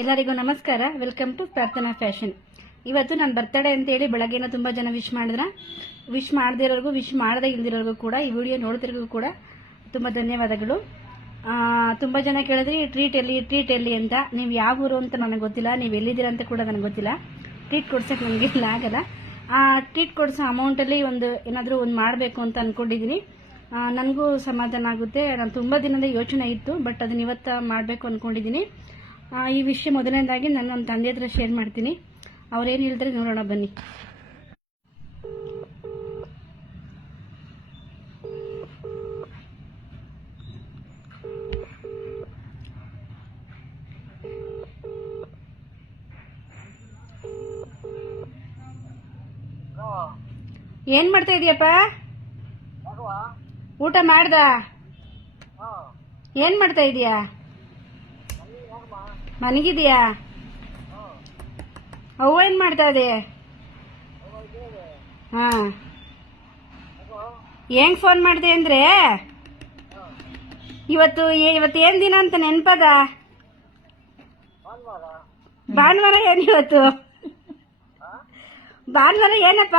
ಎಲ್ಲರಿಗೂ ನಮಸ್ಕಾರ. Welcome to ಪ್ರಾರ್ಥನಾ ಫ್ಯಾಷನ್. ಇವತ್ತು ನನ್ನ ಬರ್ತಡೇ ಅಂತೇಳಿ ಬೆಳಗ್ಗೆನ ತುಂಬ ಜನ ವಿಶ್ ಮಾಡಿದ್ರ. ವಿಶ್ ಮಾಡದಿರೋರ್ಗೂ ವಿಶ್ ಮಾಡದೇ ಇಲ್ದಿರೋರ್ಗೂ ಕೂಡ ಈ ವಿಡಿಯೋ ನೋಡ್ತಿರೋರ್ಗೂ ಕೂಡ ತುಂಬ ಧನ್ಯವಾದಗಳು. ತುಂಬ ಜನ ಕೇಳಿದ್ರಿ ಟ್ರೀಟ್ ಎಲ್ಲಿ ಅಂತ. ನೀವು ಯಾವ ಊರು ಅಂತ ನನಗೆ ಗೊತ್ತಿಲ್ಲ, ನೀವು ಎಲ್ಲಿದ್ದೀರಾ ಅಂತ ಕೂಡ ನನಗೆ ಗೊತ್ತಿಲ್ಲ. ಟ್ರೀಟ್ ಕೊಡ್ಸೋಕೆ ನನಗೆ ಇಲ್ಲ ಆಗಲ್ಲ. ಆ ಟ್ರೀಟ್ ಕೊಡಿಸೋ ಅಮೌಂಟಲ್ಲಿ ಏನಾದರೂ ಒಂದು ಮಾಡಬೇಕು ಅಂತ ಅಂದ್ಕೊಂಡಿದ್ದೀನಿ. ನನಗೂ ಸಮಾಧಾನ ಆಗುತ್ತೆ. ನಾನು ತುಂಬ ದಿನದ ಯೋಚನೆ ಇತ್ತು, ಬಟ್ ಅದನ್ನ ಇವತ್ತು ಮಾಡಬೇಕು ಅಂದ್ಕೊಂಡಿದ್ದೀನಿ. ಈ ವಿಷಯ ಮೊದಲನೇದಾಗಿ ನಾನು ನನ್ನ ತಂದೆ ಹತ್ರ ಶೇರ್ ಮಾಡ್ತೀನಿ. ಅವ್ರೇನು ಹೇಳ್ತಾರೆ ನೋಡೋಣ ಬನ್ನಿ. ಏನ್ ಮಾಡ್ತಾ ಇದೀಯಪ್ಪ? ಊಟ ಮಾಡ್ದ? ಏನ್ ಮಾಡ್ತಾ ಇದೀಯಾ? ಮನಗಿದೀಯಾ? ಅವ್ವ ಏನ್ ಮಾಡ್ತಾ ಇದೆ? ಹಾ, ಹೆಂಗ್ ಫೋನ್ ಮಾಡ್ದೆ ಅಂದ್ರೆ ಇವತ್ತು ಏನ್ ದಿನ ಅಂತ ನೆನ್ಪದ? ಭಾನುವಾರ. ಏನ್ ಇವತ್ತು ಭಾನುವಾರ? ಏನಪ್ಪ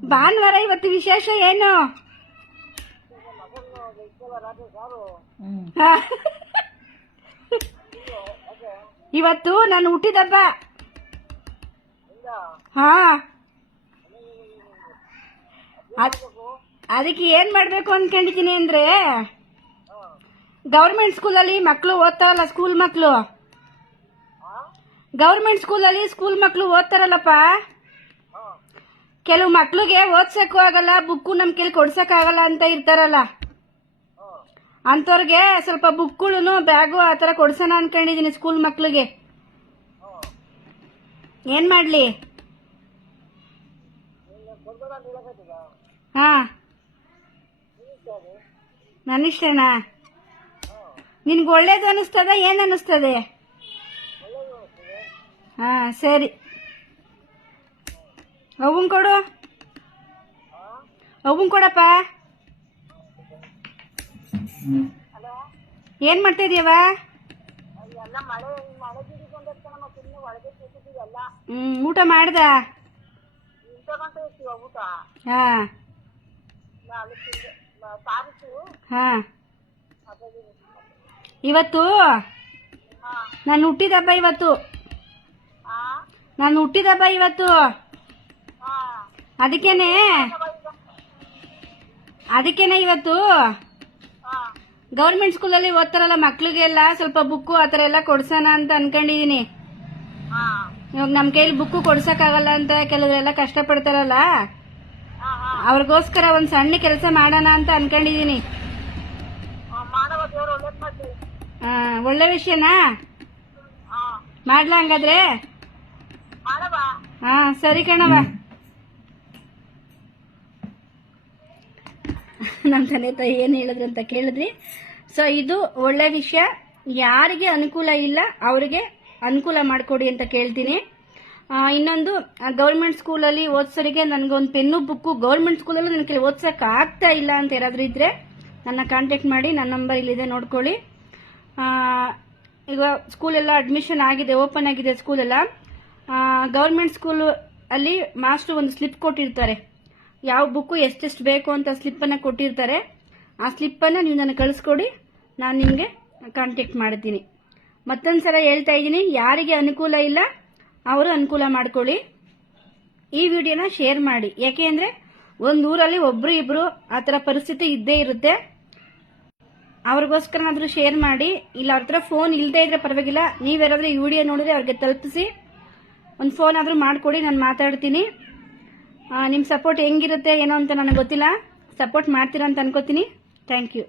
ಭಾನುವಾರ? ಇವತ್ತು ವಿಶೇಷ ಏನು? ಇವತ್ತು ನಾನು ಹುಟ್ಟಿದಬ್ಬ. ಹಾ, ಅದಕ್ಕೆ ಏನ್ ಮಾಡ್ಬೇಕು ಅನ್ಕೊಂಡಿದ್ದೀನಿ ಅಂದ್ರೆ, ಗೌರ್ಮೆಂಟ್ ಸ್ಕೂಲಲ್ಲಿ ಮಕ್ಕಳು ಓದ್ತಾರಲ್ಲ, ಸ್ಕೂಲ್ ಮಕ್ಕಳು, ಗೌರ್ಮೆಂಟ್ ಸ್ಕೂಲಲ್ಲಿ ಸ್ಕೂಲ್ ಮಕ್ಕಳು ಓದ್ತಾರಲ್ಲಪ್ಪ, ಕೆಲವು ಮಕ್ಳಿಗೆ ಓದ್ಸಕ್ಕೂ ಆಗಲ್ಲ, ಬುಕ್ಕು ನಮ್ ಕೈಲಿ ಕೊಡ್ಸಕ್ ಆಗಲ್ಲ ಅಂತ ಇರ್ತಾರಲ್ಲ, ಅಂತವ್ರಿಗೆ ಸ್ವಲ್ಪ ಬುಕ್ಗಳು ಬ್ಯಾಗು ಆತರ ಕೊಡ್ಸೋಣ ಅನ್ಕೊಂಡಿದೀನಿ ಸ್ಕೂಲ್ ಮಕ್ಳಿಗೆ. ಏನ್ ಮಾಡ್ಲಿ? ಹಾ, ನನ್ನಿಷ್ಟೇನಾ? ನಿನ್ಗೆ ಒಳ್ಳೇದು ಅನಿಸ್ತದ? ಏನ್ ಅನಿಸ್ತದೆ? ಹಾ ಸರಿ, ಅವನ್ ಕೊಡು, ಅವನ್ ಕೊಡಪ್ಪ. ಏನ್ ಮಾಡ್ತಾ ಇದೀಯವ? ಊಟ ಮಾಡ್ದ? ಹಾ ಹಾ, ಇವತ್ತು ನಾನು ಹುಟ್ಟಿದಬ್ಬ. ಇವತ್ತು ನಾನು ಹುಟ್ಟಿದಬ್ಬ. ಇವತ್ತು ಅದಕ್ಕೇನೆ ಇವತ್ತು ಗೌರ್ಮೆಂಟ್ ಸ್ಕೂಲಲ್ಲಿ ಓದ್ತಾರಲ್ಲ ಮಕ್ಳಿಗೆಲ್ಲ ಸ್ವಲ್ಪ ಬುಕ್ಕು ಆತರ ಎಲ್ಲ ಕೊಡ್ಸೋಣ ಅಂತ ಅನ್ಕೊಂಡಿದೀನಿ. ಇವಾಗ ನಮ್ ಕೈಲಿ ಬುಕ್ಕು ಕೊಡ್ಸಕ್ಕಾಗಲ್ಲ ಅಂತ ಕೆಲವರೆಲ್ಲ ಕಷ್ಟ ಪಡ್ತಾರಲ್ಲ, ಅವ್ರಿಗೋಸ್ಕರ ಒಂದ್ ಸಣ್ಣ ಕೆಲಸ ಮಾಡೋಣ ಅಂತ ಅನ್ಕೊಂಡಿದೀನಿ. ಒಳ್ಳೆ ವಿಷಯನಾ? ಮಾಡ್ಲಾ ಹಂಗಾದ್ರೆ? ಹಾ ಸರಿ ಕಣವ. ನಮ್ಮ ತಂದೆ ತಾಯಿ ಏನ್ ಹೇಳಿದ್ರು ಅಂತ ಕೇಳಿದ್ರಿ. ಸೊ ಇದು ಒಳ್ಳೆ ವಿಷಯ. ಯಾರಿಗೆ ಅನುಕೂಲ ಇಲ್ಲ ಅವರಿಗೆ ಅನುಕೂಲ ಮಾಡಿಕೊಡಿ ಅಂತ ಕೇಳ್ತೀನಿ. ಇನ್ನೊಂದು, ಗೌರ್ಮೆಂಟ್ ಸ್ಕೂಲಲ್ಲಿ ಓದ್ಸೋರಿಗೆ ನನಗೊಂದು ಪೆನ್ನು ಬುಕ್ಕು ಗೌರ್ಮೆಂಟ್ ಸ್ಕೂಲಲ್ಲಿ ನನ್ನ ಕೈಲಿ ಓದ್ಸಕ್ ಆಗ್ತಾ ಇಲ್ಲ ಅಂತ ಯಾರಾದ್ರೂ ಇದ್ರೆ ನನ್ನ ಕಾಂಟ್ಯಾಕ್ಟ್ ಮಾಡಿ. ನನ್ನ ನಂಬರ್ ಇಲ್ಲಿದೆ, ನೋಡ್ಕೊಳ್ಳಿ. ಈಗ ಸ್ಕೂಲ್ ಎಲ್ಲ ಅಡ್ಮಿಷನ್ ಆಗಿದೆ, ಓಪನ್ ಆಗಿದೆ ಸ್ಕೂಲ್ ಎಲ್ಲ. ಗೌರ್ಮೆಂಟ್ ಸ್ಕೂಲ್ ಅಲ್ಲಿ ಮಾಸ್ಟರ್ ಒಂದು ಸ್ಲಿಪ್ ಕೊಟ್ಟಿರ್ತಾರೆ, ಯಾವ ಬುಕ್ಕು ಎಷ್ಟೆಷ್ಟು ಬೇಕು ಅಂತ ಸ್ಲಿಪ್ಪನ್ನು ಕೊಟ್ಟಿರ್ತಾರೆ. ಆ ಸ್ಲಿಪ್ಪನ್ನು ನೀವು ನನಗೆ ಕಳಿಸ್ಕೊಡಿ, ನಾನು ನಿಮಗೆ ಕಾಂಟ್ಯಾಕ್ಟ್ ಮಾಡ್ತೀನಿ. ಮತ್ತೊಂದ್ಸಲ ಹೇಳ್ತಾ ಇದ್ದೀನಿ, ಯಾರಿಗೆ ಅನುಕೂಲ ಇಲ್ಲ ಅವರು ಅನುಕೂಲ ಮಾಡ್ಕೊಳ್ಳಿ. ಈ ವಿಡಿಯೋನ ಶೇರ್ ಮಾಡಿ. ಯಾಕೆ ಅಂದರೆ ಒಂದು ಊರಲ್ಲಿ ಒಬ್ರು ಇಬ್ರು ಆ ಥರ ಪರಿಸ್ಥಿತಿ ಇದ್ದೇ ಇರುತ್ತೆ. ಅವ್ರಿಗೋಸ್ಕರನಾದ್ರೂ ಶೇರ್ ಮಾಡಿ. ಇಲ್ಲ ಅವ್ರ ಹತ್ರ ಫೋನ್ ಇಲ್ಲದೆ ಇದ್ರೆ ಪರವಾಗಿಲ್ಲ, ನೀವ್ಯಾರಾದ್ರೂ ಈ ವಿಡಿಯೋ ನೋಡಿದ್ರೆ ಅವ್ರಿಗೆ ತಲುಪಿಸಿ ಒಂದು ಫೋನ್ ಆದ್ರೂ ಮಾಡಿಕೊಡಿ, ನಾನು ಮಾತಾಡ್ತೀನಿ. ನಿಮ್ಮ ಸಪೋರ್ಟ್ ಹೆಂಗಿರುತ್ತೆ ಏನೋ ಅಂತ ನನಗೆ ಗೊತ್ತಿಲ್ಲ. ಸಪೋರ್ಟ್ ಮಾಡ್ತೀರಾ ಅಂತ ಅನ್ಕೋತೀನಿ. Thank you.